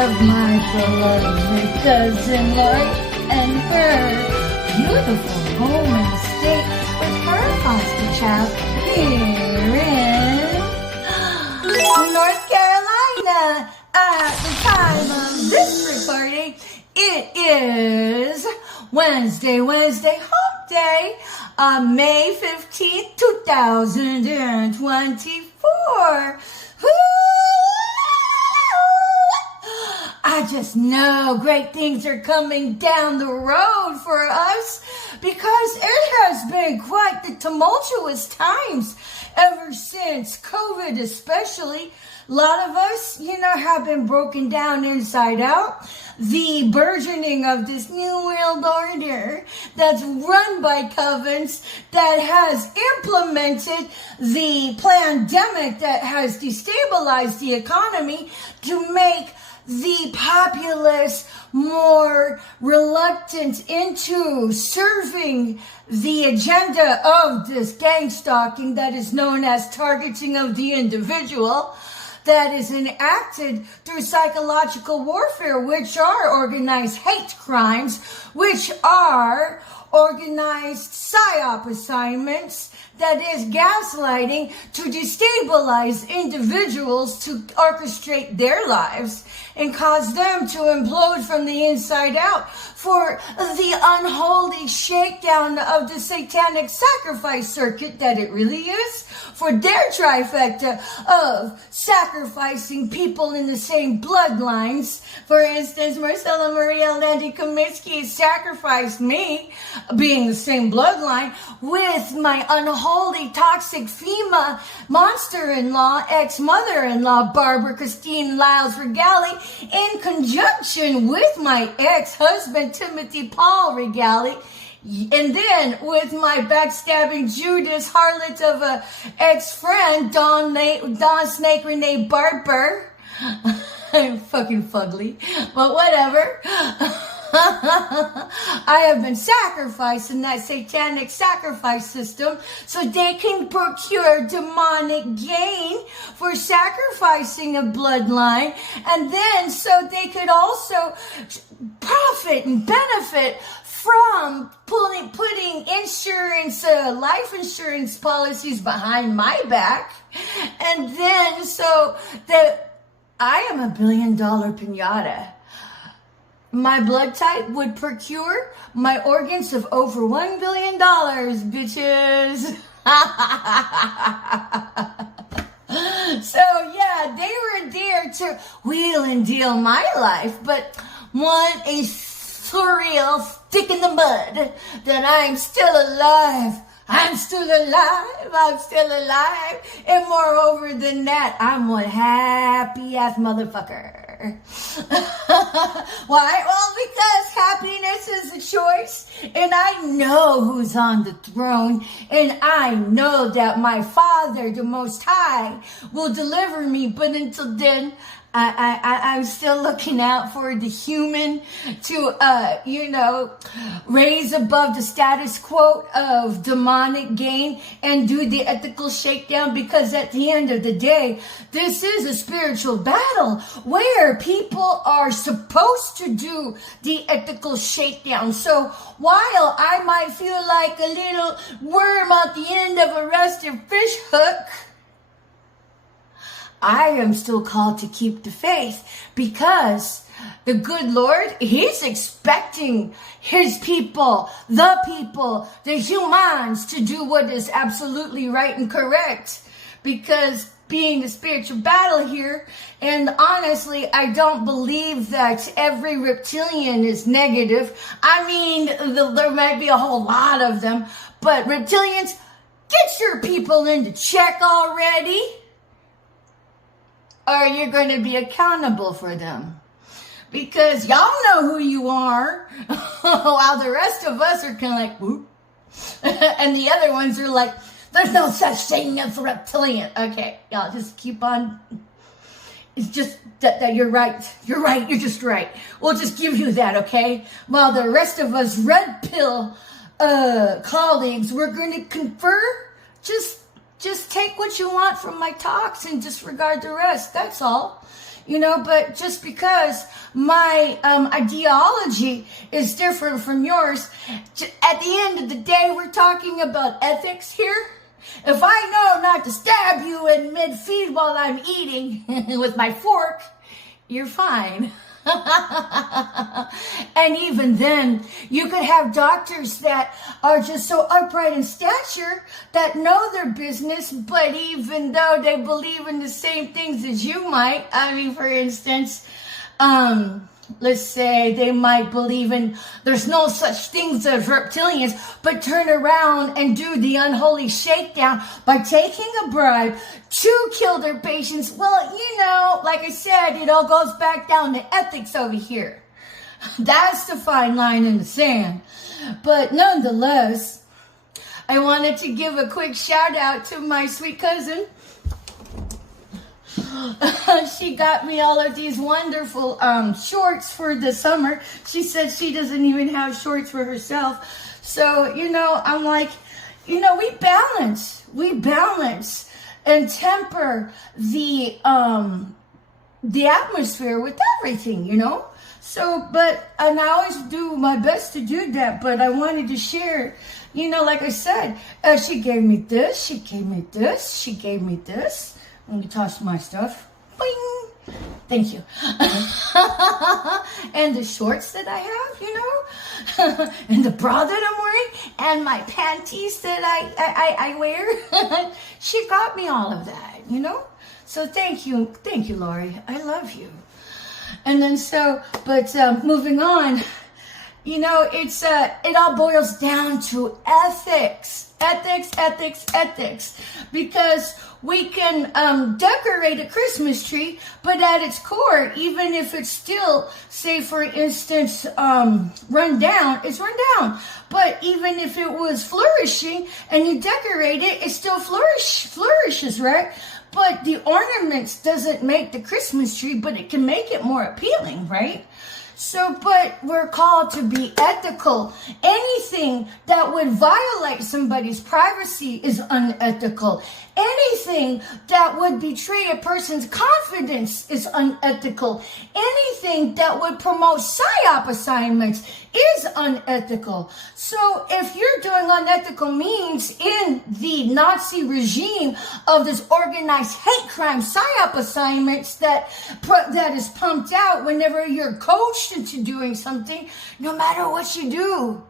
of my beloved cousin Lori and her beautiful home and estate with her foster child here in North Carolina. At the time of this recording, it is Wednesday hump day, May 15th, 2024. I just know great things are coming down the road for us because it has been quite the tumultuous times ever since COVID, especially. A lot of us, have been broken down inside out. The burgeoning of this new world order that's run by covens that has implemented the pandemic that has destabilized the economy to make the populace more reluctant into serving the agenda of this gang stalking that is known as targeting of the individual, that is enacted through psychological warfare, which are organized hate crimes, which are organized psyop assignments, that is gaslighting to destabilize individuals to orchestrate their lives and cause them to implode from the inside out for the unholy shakedown of the satanic sacrifice circuit that it really is, for their trifecta of sacrificing people in the same bloodlines. For instance, Marcella Maria Landy Comiskey sacrificed me, being the same bloodline, with my unholy toxic FEMA monster-in-law, ex-mother-in-law, Barbara Christine Lyles Regali, in conjunction with my ex-husband, Timothy Paul Regali, and then with my backstabbing Judas harlot of a ex-friend, Don Snake Renee Barber. I'm fucking fugly, but whatever. I have been sacrificed in that satanic sacrifice system so they can procure demonic gain for sacrificing a bloodline, and then so they could also profit and benefit from putting insurance, life insurance policies behind my back, and then so that I am $1 billion pinata. My blood type would procure my organs of over $1 billion, bitches. So yeah, they were there to wheel and deal my life, but want a surreal stick in the mud that I'm still alive. I'm still alive. And moreover than that, I'm one happy ass motherfucker. Why? Well, because happiness is a choice, and I know who's on the throne, and I know that my Father, the Most High, will deliver me. But until then, I'm still looking out for the human to, raise above the status quo of demonic gain and do the ethical shakedown, because at the end of the day, this is a spiritual battle where people are supposed to do the ethical shakedown. So while I might feel like a little worm at the end of a rusted fish hook, I am still called to keep the faith, because the good Lord, He's expecting His people, the humans, to do what is absolutely right and correct, because being a spiritual battle here, and honestly, I don't believe that every reptilian is negative. I mean, there might be a whole lot of them, but reptilians, get your people into check already, or you're going to be accountable for them. Because y'all know who you are, while the rest of us are kind of like, whoop. And the other ones are like, there's no such thing as a reptilian. Okay, y'all just keep on. It's just that you're right. You're right. You're just right. We'll just give you that, okay? While the rest of us red pill colleagues, we're going to confer. Just take what you want from my talks and disregard the rest. That's all. but just because my ideology is different from yours, at the end of the day, we're talking about ethics here. If I know not to stab you in mid-feed while I'm eating with my fork, you're fine. And even then, you could have doctors that are just so upright in stature that know their business, but even though they believe in the same things as you might, I mean, for instance, let's say they might believe in there's no such things as reptilians, but turn around and do the unholy shakedown by taking a bribe to kill their patients. Well, like I said, it all goes back down to ethics over here. That's the fine line in the sand. But nonetheless, I wanted to give a quick shout out to my sweet cousin. She got me all of these wonderful shorts for the summer. She said she doesn't even have shorts for herself. So, I'm like, we balance and temper the atmosphere with everything, So, and I always do my best to do that, but I wanted to share, like I said, she gave me this, she gave me this, she gave me this. Let me toss my stuff. Boing. Thank you. And the shorts that I have, and the bra that I'm wearing, and my panties that I wear. She got me all of that, So thank you, Lori. I love you. And then moving on, it all boils down to ethics. Ethics. Because we can decorate a Christmas tree, but at its core, even if it's still, say for instance, run down, it's run down. But even if it was flourishing and you decorate it, it still flourishes, right? But the ornaments doesn't make the Christmas tree, but it can make it more appealing, right? So, but we're called to be ethical. Anything that would violate somebody's privacy is unethical. Anything that would betray a person's confidence is unethical. Anything that would promote PSYOP assignments is unethical. So if you're doing unethical means in the Nazi regime of this organized hate crime PSYOP assignments that is pumped out whenever you're coached into doing something, no matter what you do,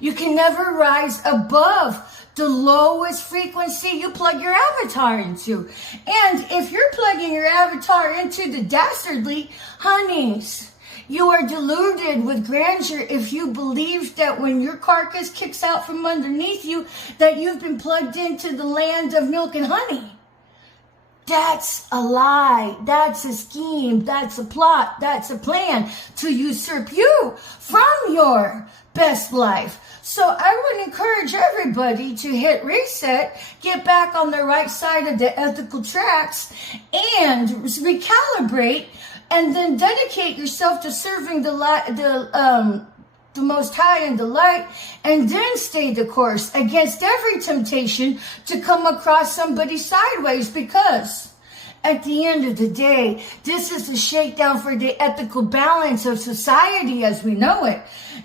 you can never rise above the lowest frequency you plug your avatar into. And if you're plugging your avatar into the dastardly, honeys, you are deluded with grandeur if you believe that when your carcass kicks out from underneath you, that you've been plugged into the land of milk and honey. That's a lie. That's a scheme. That's a plot. That's a plan to usurp you from your best life. So I would encourage everybody to hit reset, get back on the right side of the ethical tracks, and recalibrate, and then dedicate yourself to serving the Most High and the light, and then stay the course against every temptation to come across somebody sideways, because at the end of the day, this is a shakedown for the ethical balance of society as we know it.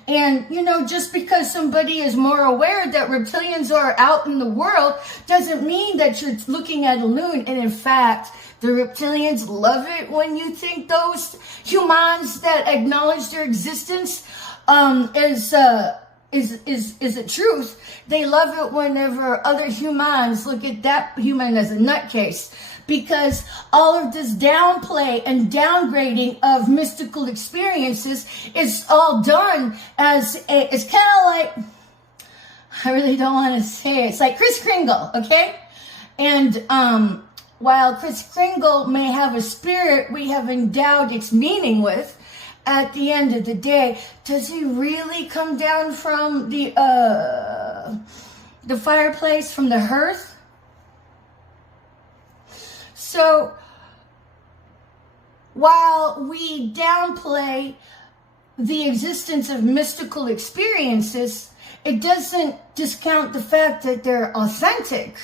And, just because somebody is more aware that reptilians are out in the world doesn't mean that you're looking at a loon. And in fact, the reptilians love it when you think those humans that acknowledge their existence is a truth. They love it whenever other humans look at that human as a nutcase, because all of this downplay and downgrading of mystical experiences is all done as it's kind of like, I really don't want to say it. It's like Kris Kringle, okay? And while Kris Kringle may have a spirit we have endowed its meaning with, at the end of the day, does he really come down from the fireplace, from the hearth? So, while we downplay the existence of mystical experiences, it doesn't discount the fact that they're authentic.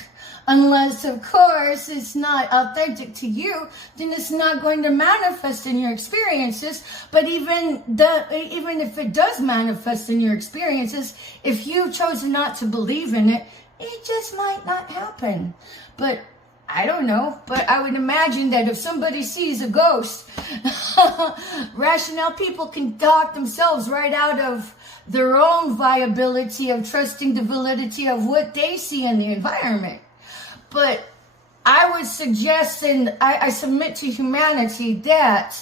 Unless, of course, it's not authentic to you, then it's not going to manifest in your experiences. But even if it does manifest in your experiences, if you chose not to believe in it, it just might not happen. But I don't know, but I would imagine that if somebody sees a ghost, rational people can talk themselves right out of their own viability of trusting the validity of what they see in the environment. But I would suggest, and I submit to humanity, that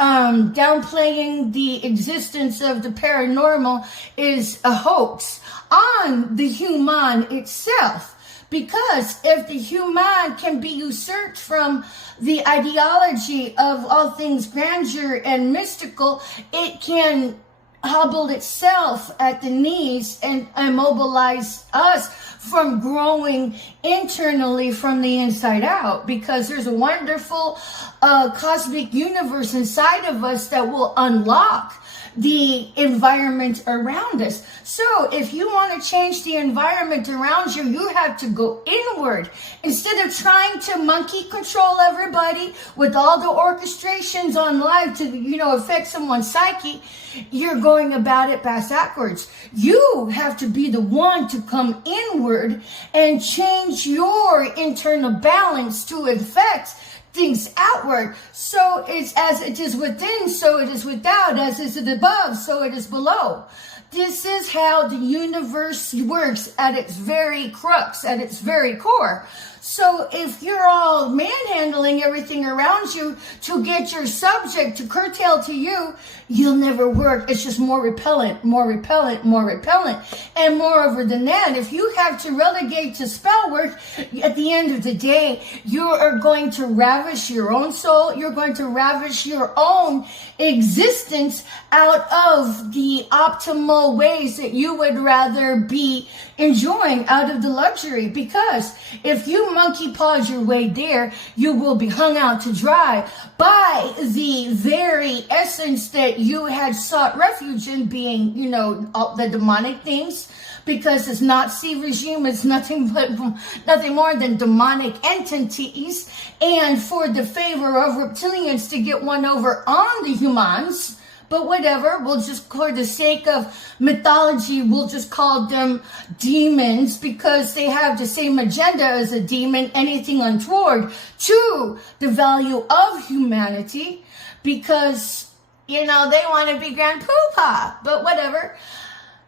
downplaying the existence of the paranormal is a hoax on the human itself. Because if the human can be usurped from the ideology of all things grandeur and mystical, it can hobble itself at the knees and immobilize us from growing internally from the inside out. Because there's a wonderful cosmic universe inside of us that will unlock the environment around us. So if you want to change the environment around you, you have to go inward. Instead of trying to monkey control everybody with all the orchestrations on live to, affect someone's psyche, you're going about it backwards. You have to be the one to come inward and change your internal balance to affect things outward. So it's as it is within, so it is without. As is it above, so it is below. This is how the universe works at its very crux, at its very core. So if you're all manhandling everything around you to get your subject to curtail to you, you'll never work. It's just more repellent, more repellent, more repellent. And moreover than that, if you have to relegate to spell work, at the end of the day, you are going to ravish your own soul. You're going to ravish your own existence out of the optimal ways that you would rather be enjoying out of the luxury. Because if you monkey paws your way there, you will be hung out to dry by the very essence that you had sought refuge in, being, the demonic things. Because this Nazi regime is nothing more than demonic entities, and for the favor of reptilians to get one over on the humans. But whatever, we'll just, for the sake of mythology, we'll just call them demons, because they have the same agenda as a demon, anything untoward to the value of humanity, because, they want to be grand poopah, but whatever.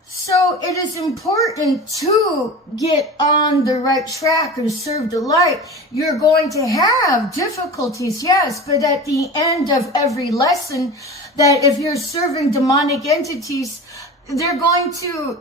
So it is important to get on the right track and serve the light. You're going to have difficulties, yes, but at the end of every lesson, that if you're serving demonic entities, they're going to,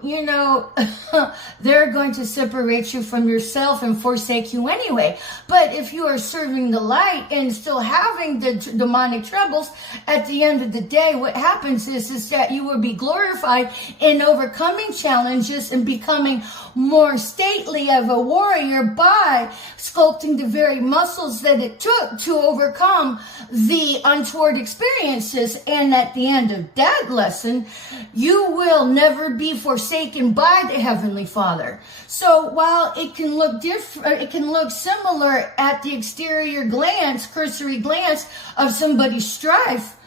they're going to separate you from yourself and forsake you anyway. But if you are serving the light and still having the demonic troubles, at the end of the day, what happens is that you will be glorified in overcoming challenges and becoming more stately of a warrior by sculpting the very muscles that it took to overcome the untoward experiences. And at the end of that lesson, you will never be forsaken by the Heavenly Father. So while it can look different, it can look similar at the exterior glance, cursory glance of somebody's strife,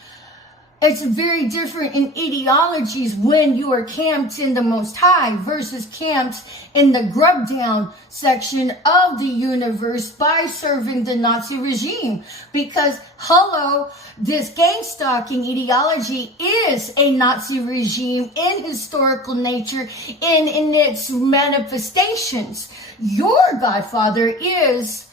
it's very different in ideologies when you are camped in the Most High versus camped in the grub down section of the universe by serving the Nazi regime. Because, hello, this gang stalking ideology is a Nazi regime in historical nature, in its manifestations. Your godfather is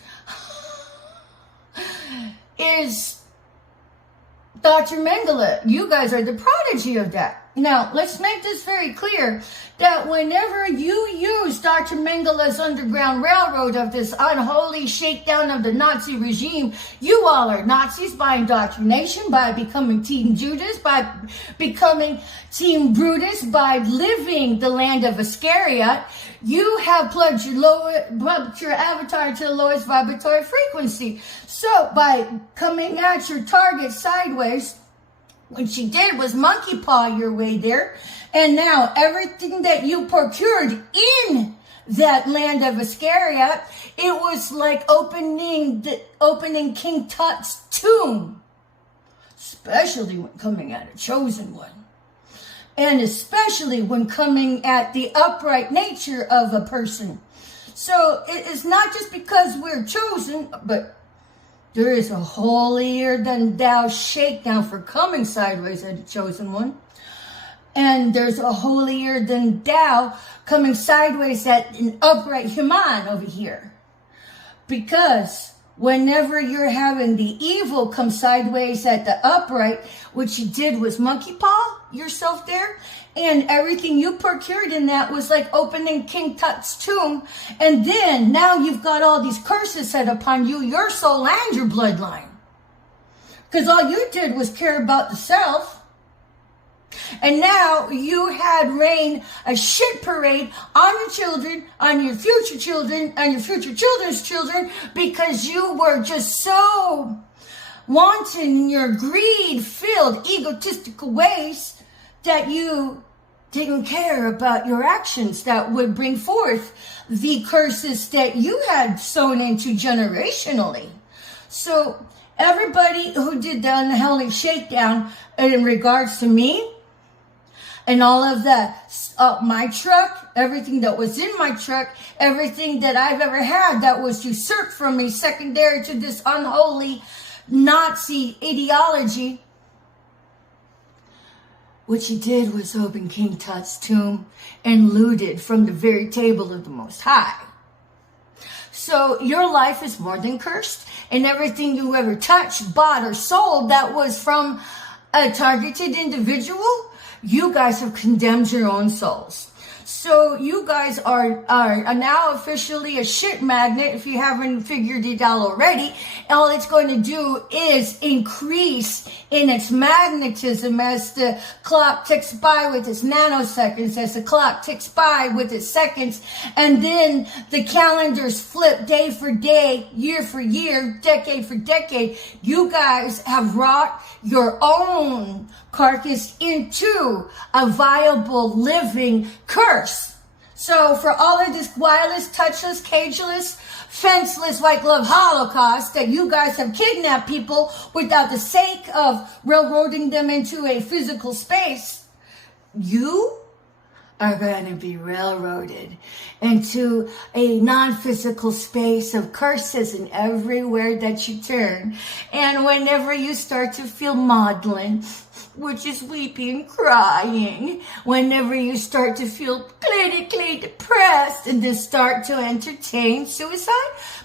Dr. Mengele. You guys are the prodigy of that. Now, let's make this very clear, that whenever you use Dr. Mengele's Underground Railroad of this unholy shakedown of the Nazi regime, you all are Nazis by indoctrination, by becoming Team Judas, by becoming Team Brutus, by living the land of Iscariot. You have plugged your avatar to the lowest vibratory frequency. So by coming at your target sideways, what she did was monkey paw your way there. And now everything that you procured in that land of Iscariot, it was like opening King Tut's tomb, especially when coming at a chosen one, and especially when coming at the upright nature of a person. So it is not just because we're chosen, but there is a holier than thou shakedown for coming sideways at a chosen one. And there's a holier than thou coming sideways at an upright human over here. Because whenever you're having the evil come sideways at the upright, what you did was monkey paw yourself there. And everything you procured in that was like opening King Tut's tomb. And then now you've got all these curses set upon you, your soul and your bloodline. Because all you did was care about the self. And now you had rained a shit parade on your children, on your future children, and your future children's children, because you were just so wanton in your greed-filled, egotistical ways that you didn't care about your actions that would bring forth the curses that you had sown into generationally. So everybody who did the unholy shakedown in regards to me, and all of that, my truck, everything that was in my truck, everything that I've ever had that was usurped from me, secondary to this unholy Nazi ideology, what you did was open King Tut's tomb and looted from the very table of the Most High. So your life is more than cursed, and everything you ever touched, bought, or sold that was from a targeted individual, you guys have condemned your own souls. So you guys are now officially a shit magnet, if you haven't figured it out already. All it's going to do is increase in its magnetism as the clock ticks by with its nanoseconds, as the clock ticks by with its seconds, and then the calendars flip day for day, year for year, decade for decade. You guys have wrought your own carcass into a viable living curse. So for all of this wireless, touchless, cageless, fenceless white glove holocaust that you guys have kidnapped people without the sake of railroading them into a physical space, you are going to be railroaded into a non-physical space of curses in everywhere that you turn. And whenever you start to feel maudlin, which is weeping, crying, whenever you start to feel clinically depressed and then start to entertain suicide,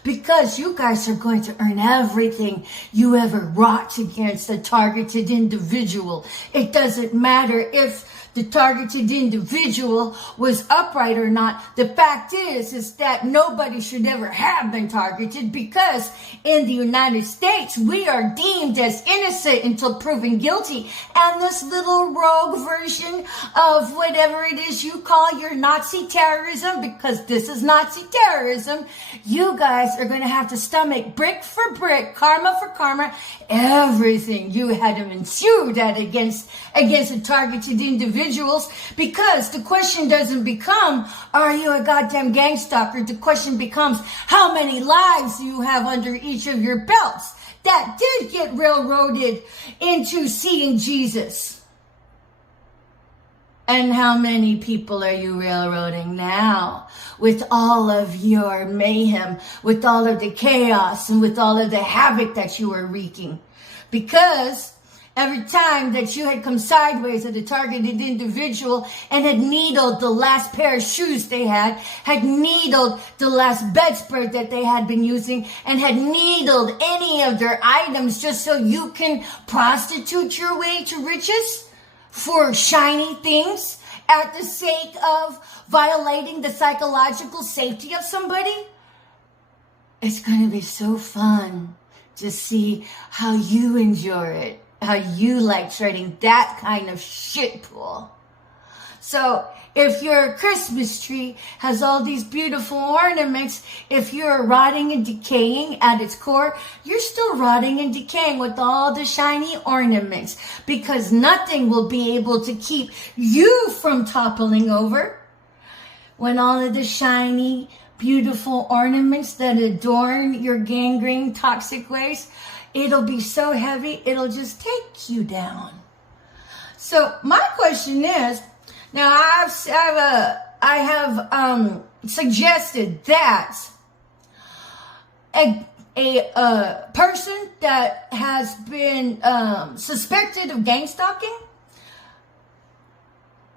because you guys are going to earn everything you ever wrought against a targeted individual. It doesn't matter if the targeted individual was upright or not. The fact is that nobody should ever have been targeted, because in the United States, we are deemed as innocent until proven guilty. And this little rogue version of whatever it is you call your Nazi terrorism, because this is Nazi terrorism, you guys are going to have to stomach brick for brick, karma for karma, everything you had to ensued at against the targeted individuals. Because the question doesn't become, are you a goddamn gang stalker? The question becomes, how many lives do you have under each of your belts that did get railroaded into seeing Jesus? And how many people are you railroading now with all of your mayhem, with all of the chaos, and with all of the havoc that you are wreaking? Because every time that you had come sideways at a targeted individual and had needled the last pair of shoes they had needled the last bedspread that they had been using, and had needled any of their items just so you can prostitute your way to riches for shiny things at the sake of violating the psychological safety of somebody, it's going to be so fun to see how you enjoy it. How you like trading that kind of shit pool. So if your Christmas tree has all these beautiful ornaments, if you're rotting and decaying at its core, you're still rotting and decaying with all the shiny ornaments, because nothing will be able to keep you from toppling over. when all of the shiny, beautiful ornaments that adorn your gangrene toxic waste, it'll be so heavy, it'll just take you down. So my question is, now I have suggested that a person that has been suspected of gang stalking,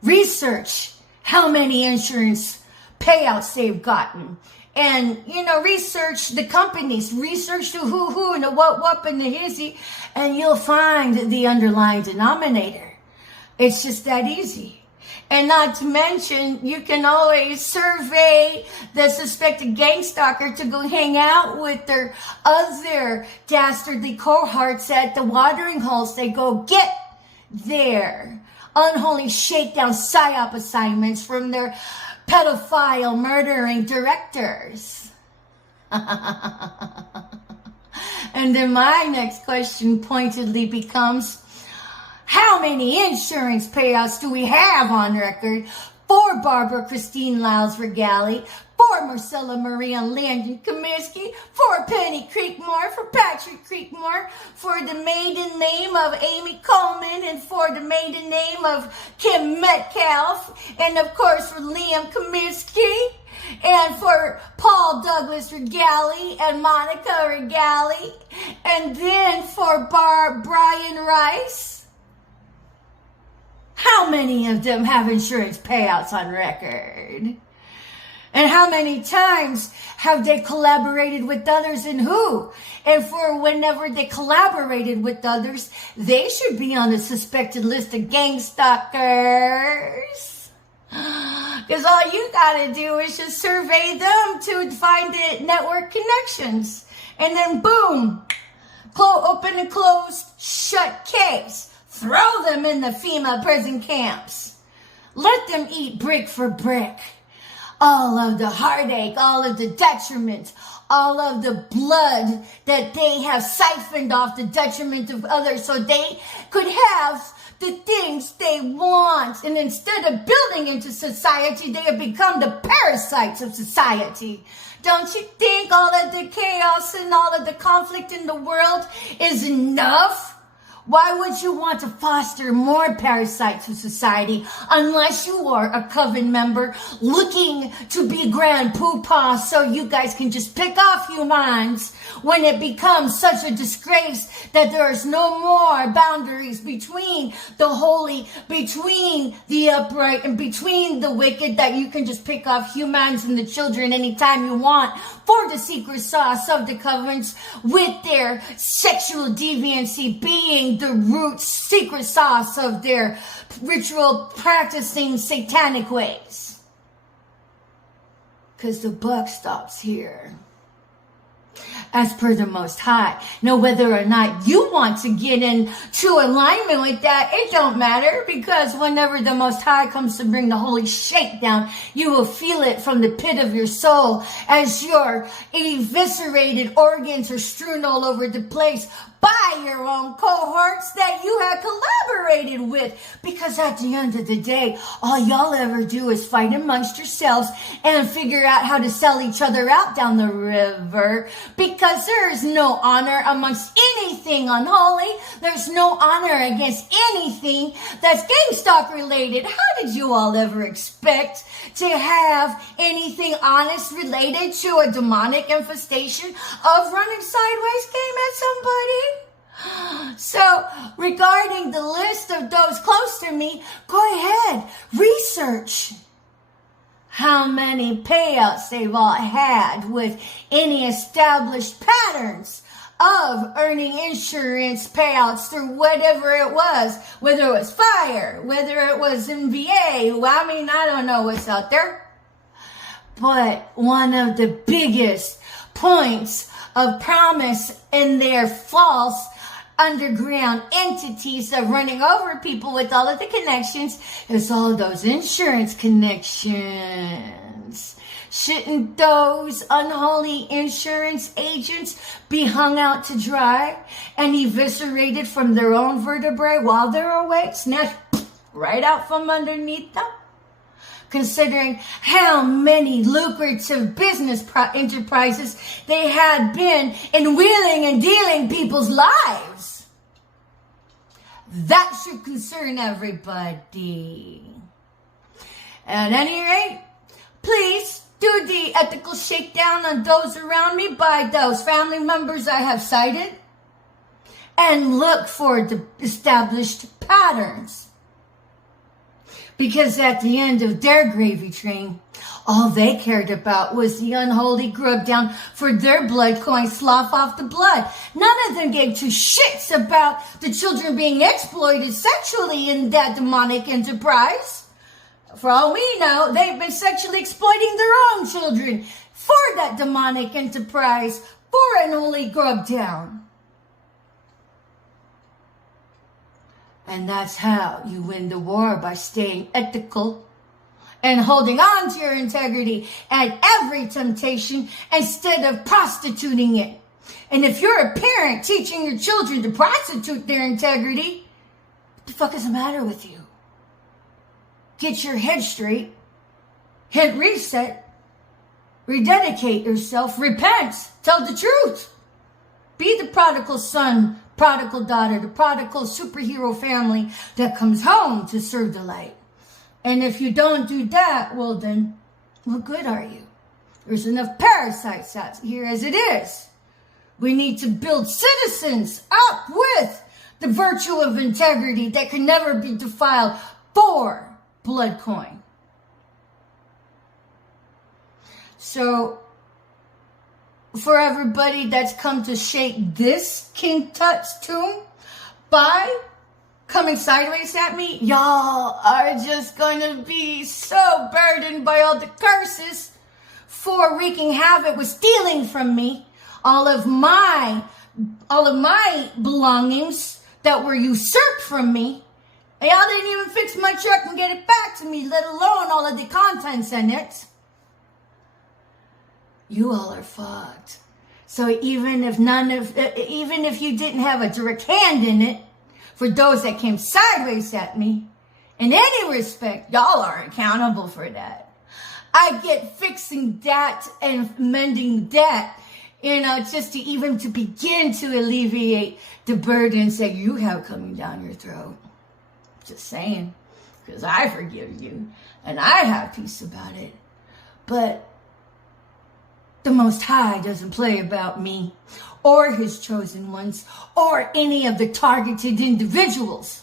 research how many insurance payouts they've gotten. And, research the companies, research the who, and the what, and the hizzy, and you'll find the underlying denominator. It's just that easy. And not to mention, you can always survey the suspected gang stalker to go hang out with their other dastardly cohorts at the watering holes. They go get their unholy shakedown psyop assignments from their pedophile murdering directors. And then my next question pointedly becomes, how many insurance payouts do we have on record for Barbara Christine Lyles Regali, for Marcella Maria Landon Comiskey, for Penny Creekmore, for Patrick Creekmore, for the maiden name of Amy Coleman, and for the maiden name of Kim Metcalf, and of course for Liam Comiskey, and for Paul Douglas Regali and Monica Regali, and then for Brian Rice? How many of them have insurance payouts on record? And how many times have they collaborated with others, and who? And for whenever they collaborated with others, they should be on the suspected list of gang stalkers. Because all you gotta do is just survey them to find the network connections. And then boom, open and closed, shut case. Throw them in the FEMA prison camps. Let them eat brick for brick. All of the heartache, all of the detriment, all of the blood that they have siphoned off the detriment of others so they could have the things they want. And instead of building into society, they have become the parasites of society. Don't you think all of the chaos and all of the conflict in the world is enough? Why would you want to foster more parasites in society unless you are a coven member looking to be grand poopah so you guys can just pick off humans when it becomes such a disgrace that there is no more boundaries between the holy, between the upright, and between the wicked, that you can just pick off humans and the children anytime you want for the secret sauce of the covens, with their sexual deviancy being the root secret sauce of their ritual practicing satanic ways. Because the buck stops here. As per the Most High. Now, whether or not you want to get into alignment with that, it don't matter, because whenever the Most High comes to bring the holy shakedown, you will feel it from the pit of your soul as your eviscerated organs are strewn all over the place by your own cohorts that you have collaborated with. Because at the end of the day, all y'all ever do is fight amongst yourselves and figure out how to sell each other out down the river. Because there is no honor amongst anything unholy. There's no honor against anything that's gang stalk related. How did you all ever expect to have anything honest related to a demonic infestation of running sideways game at somebody? So, regarding the list of those close to me, go ahead, research how many payouts they've all had with any established patterns of earning insurance payouts through whatever it was, whether it was fire, whether it was MVA, I don't know what's out there. But one of the biggest points of promise in their false underground entities of running over people with all of the connections is all those insurance connections. Shouldn't those unholy insurance agents be hung out to dry and eviscerated from their own vertebrae while they're awake, snatched right out from underneath them? considering how many lucrative business enterprises they had been in wheeling and dealing people's lives. That should concern everybody. At any rate, please do the ethical shakedown on those around me by those family members I have cited, and look for the established patterns. Because at the end of their gravy train, all they cared about was the unholy grub down for their blood coin slough off the blood. None of them gave two shits about the children being exploited sexually in that demonic enterprise. For all we know, they've been sexually exploiting their own children for that demonic enterprise, for an unholy grub down. And that's how you win the war, by staying ethical and holding on to your integrity at every temptation instead of prostituting it. And if you're a parent teaching your children to prostitute their integrity, what the fuck is the matter with you? Get your head straight, hit reset, rededicate yourself, repent, tell the truth. Be the prodigal son, prodigal daughter, the prodigal superhero family that comes home to serve the light. And if you don't do that, well then, what good are you? There's enough parasites out here as it is. We need to build citizens up with the virtue of integrity that can never be defiled for blood coin. So, for everybody that's come to shake this King Tut's tomb by coming sideways at me, y'all are just gonna be so burdened by all the curses for wreaking havoc with stealing from me all of my belongings that were usurped from me. And y'all didn't even fix my truck and get it back to me, let alone all of the contents in it. You all are fucked. So even if you didn't have a direct hand in it, for those that came sideways at me, in any respect, y'all are accountable for that. I get fixing that and mending that, just to begin to alleviate the burdens that you have coming down your throat. Just saying, because I forgive you and I have peace about it. But the Most High doesn't play about me or his chosen ones or any of the targeted individuals.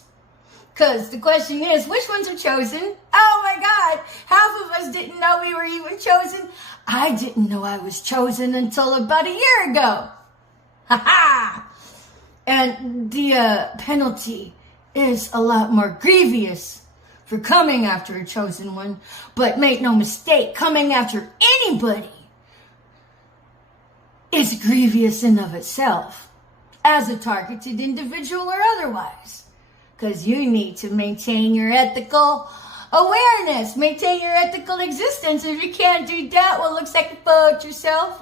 Because the question is, which ones are chosen? Oh my God, half of us didn't know we were even chosen. I didn't know I was chosen until about a year ago. Ha ha! And the penalty is a lot more grievous for coming after a chosen one. But make no mistake, coming after anybody is grievous in of itself, as a targeted individual or otherwise. Because you need to maintain your ethical awareness, maintain your ethical existence. If you can't do that, well, looks like you fucked yourself.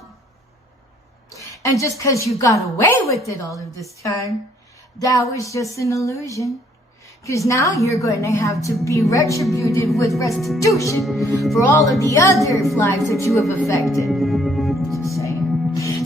And just because you got away with it all of this time, that was just an illusion. Because now you're going to have to be retributed with restitution for all of the other lives that you have affected. Just saying.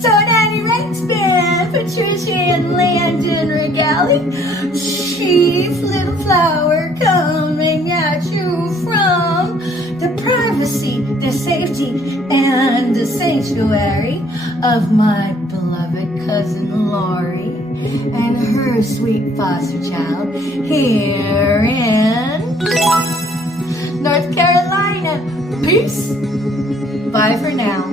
So at any rate, it's been Patricia and Landon Regali, Chief Little Flower, coming at you from the privacy, the safety, and the sanctuary of my beloved cousin Lori and her sweet foster child here in North Carolina. Peace. Bye for now.